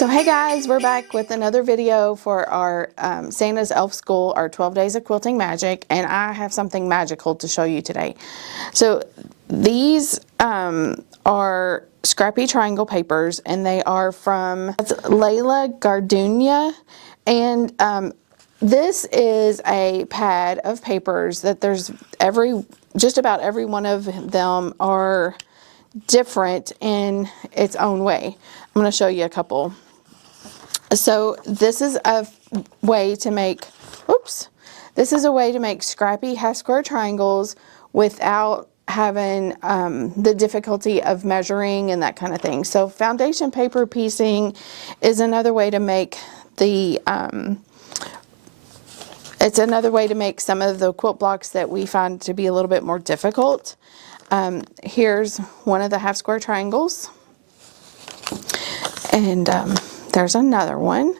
So hey guys, we're back with another video for our Santa's Elf School, our 12 Days of Quilting Magic, and I have something magical to show you today. So these are Scrappy Triangle Papers, and they are from Layla Gardunia, and this is a pad of papers that there's just about every one of them are different in its own way. I'm going to show you a couple. So this is a way to make, this is a way to make scrappy half square triangles without having the difficulty of measuring and that kind of thing. So foundation paper piecing is another way to make the, it's another way to make some of the quilt blocks that we find to be a little bit more difficult. Here's one of the half square triangles, and there's another one.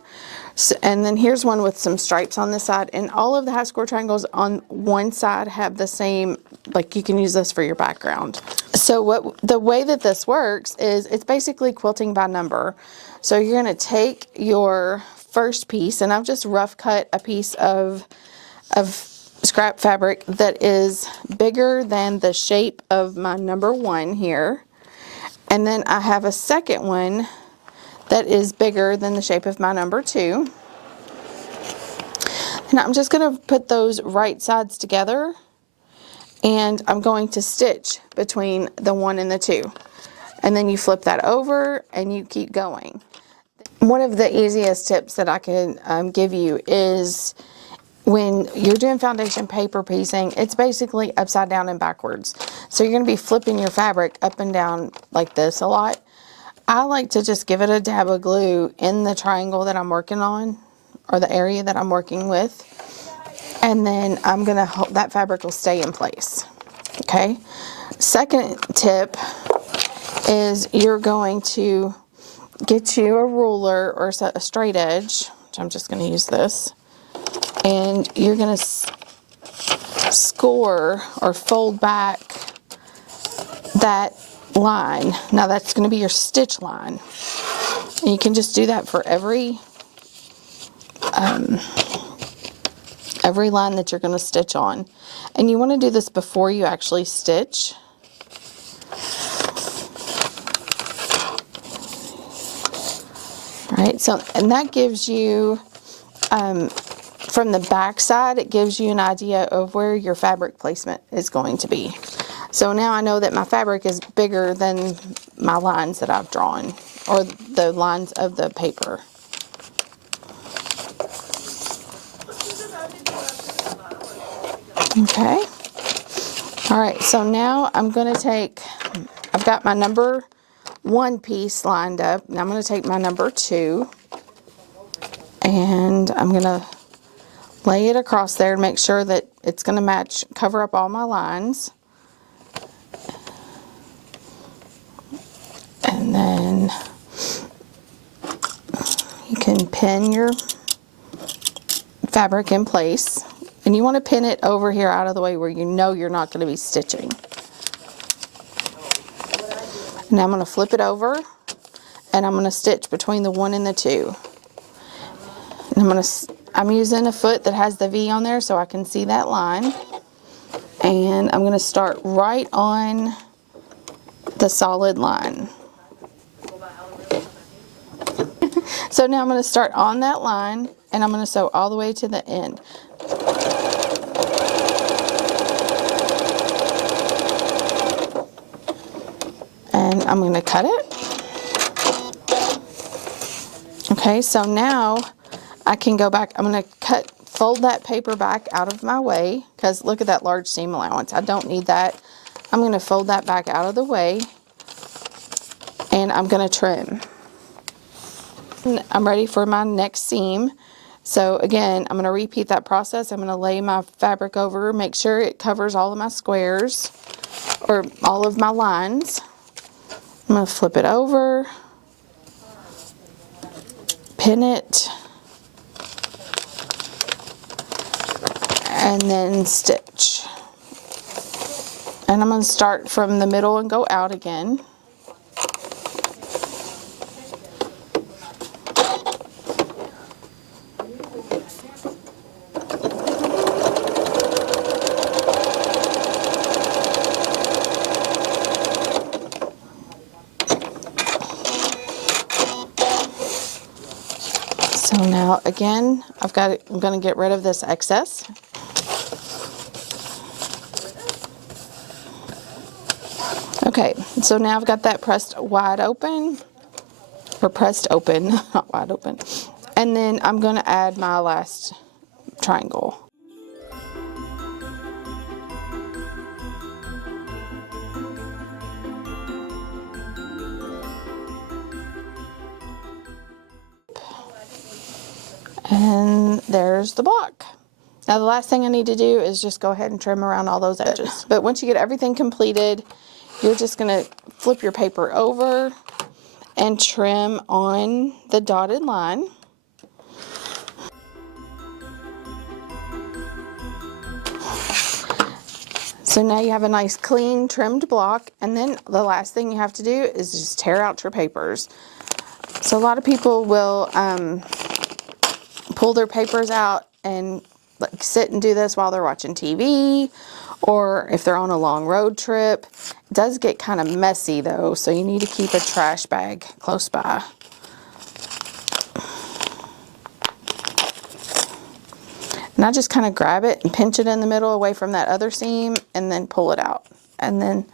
So, and then here's one with some stripes on the side, and all of the half square triangles on one side have the same, like you can use this for your background. So the way that this works is it's basically quilting by number. So you're going to take your first piece, and I've just rough cut a piece of scrap fabric that is bigger than the shape of my number 1 here, and then I have a second one that is bigger than the shape of my number 2, and I'm just going to put those right sides together, and I'm going to stitch between the 1 and the 2, and then you flip that over and you keep going. One of the easiest tips that I can give you is when you're doing foundation paper piecing, it's basically upside down and backwards. So you're going to be flipping your fabric up and down like this a lot. I like to just give it a dab of glue in the triangle that I'm working on, or the area that I'm working with, and then I'm going to hold that fabric will stay in place. Okay. Second tip is you're going to get you a ruler or a straight edge, which I'm just going to use this. And you're going to score or fold back that line. Now that's going to be your stitch line. And you can just do that for every line that you're going to stitch on. And you want to do this before you actually stitch. All right, so, and that gives you, from the back side, it gives you an idea of where your fabric placement is going to be. So now I know that my fabric is bigger than my lines that I've drawn, or the lines of the paper. Okay. All right, so now I'm going to take, I've got my number 1 piece lined up. Now I'm going to take my number 2, and I'm going to lay it across there and make sure that it's going to match, cover up all my lines. And then you can pin your fabric in place. And you want to pin it over here out of the way where you know you're not going to be stitching. Now I'm going to flip it over, and I'm going to stitch between the 1 and the 2. And I'm using a foot that has the V on there so I can see that line. And I'm going to start right on the solid line. So now I'm going to start on that line, and I'm going to sew all the way to the end. And I'm going to cut it. Okay, so now I can go back. I'm going to fold that paper back out of my way, because look at that large seam allowance. I don't need that. I'm going to fold that back out of the way, and I'm going to trim. I'm ready for my next seam. So again, I'm going to repeat that process. I'm going to lay my fabric over, make sure it covers all of my squares, or all of my lines. I'm going to flip it over, pin it, and then stitch. And I'm going to start from the middle and go out again. So now again, I'm going to get rid of this excess. Okay, so now I've got that pressed wide open, or pressed open, not wide open. And then I'm going to add my last triangle. And there's the block. Now the last thing I need to do is just go ahead and trim around all those edges. But once you get everything completed, you're just going to flip your paper over and trim on the dotted line. So now you have a nice clean trimmed block, and then the last thing you have to do is just tear out your papers. So a lot of people will pull their papers out and like sit and do this while they're watching TV, or if they're on a long road trip. It does get kind of messy though, so you need to keep a trash bag close by. And I just kind of grab it and pinch it in the middle away from that other seam and then pull it out. And then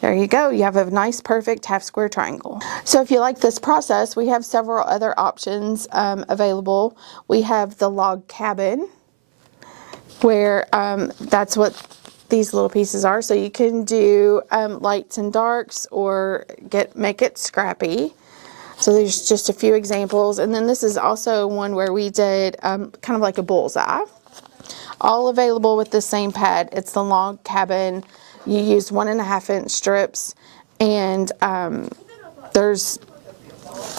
there you go. You have a nice, perfect half square triangle. So if you like this process, we have several other options available. We have the log cabin, where that's what these little pieces are. So you can do lights and darks, or make it scrappy. So there's just a few examples. And then this is also one where we did kind of like a bullseye. All available with the same pad. It's the log cabin. You use 1.5 inch strips, and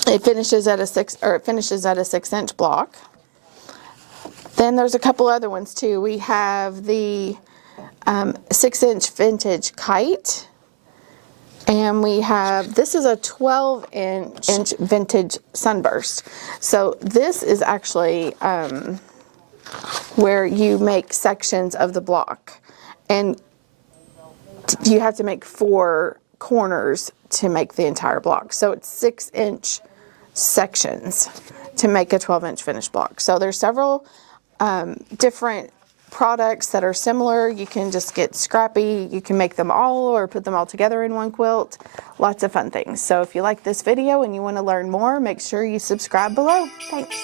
it finishes at a 6 inch block. Then there's a couple other ones too. We have the 6 inch vintage kite, and we have, this is a 12 inch vintage sunburst. So this is actually where you make sections of the block, and you have to make 4 corners to make the entire block. So it's 6 inch sections to make a 12 inch finished block. So there's several different products that are similar. You can just get Scrappy. You can make them all or put them all together in one quilt. Lots of fun things. So if you like this video and you want to learn more, make sure you subscribe below. Thanks.